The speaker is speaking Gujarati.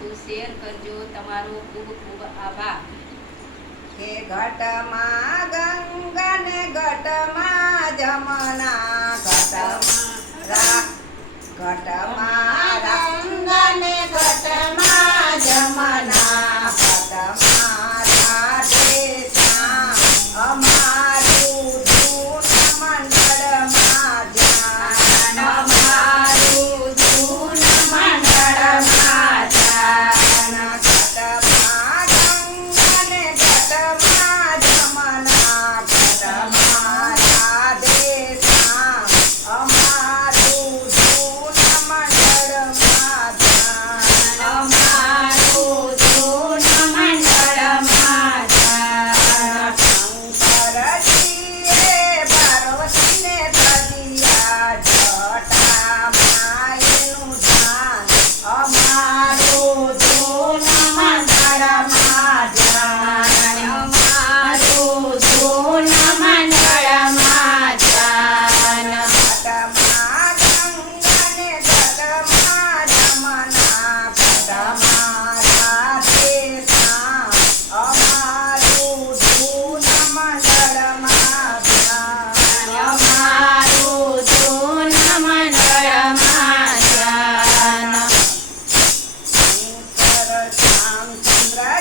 બધું શેર કરજો. તમારો ખૂબ ખૂબ આભાર. કે ઘટમાં ગંગા ને ઘટમાં જમના, ઘટમાં ગંગા ને ઘટમાં જમના, ઘટમાં રાધે શ્યામ અમારું જૂન મંડળમાં ધ્યાન, અમારું જૂન મંડળમાં ધ્યાન. ઘટમાં ગંગા ને ઘટમાં જમના, ઘટમાં રાધે શ્યામ અમારું જૂન મંડળમાં ધ્યાન, અમારું જૂન મંડળમાં ધ્યાન. શંકરજીએ પાર્વતીને તજ્યા, જટામાં એનું ધ્યાન અમારું જૂન મંડળમાં ધ્યાન, અમારું જૂન મંડળમાં ધ્યાન. ઘટમાં ગંગા ને ઘટમાં જમના, ઘટમાં રાધે શ્યામ અમારું જૂન મંડળમાં ધ્યાન, અમારું જૂન મંડળમાં ધ્યાન. શંકર રામચંદ્ર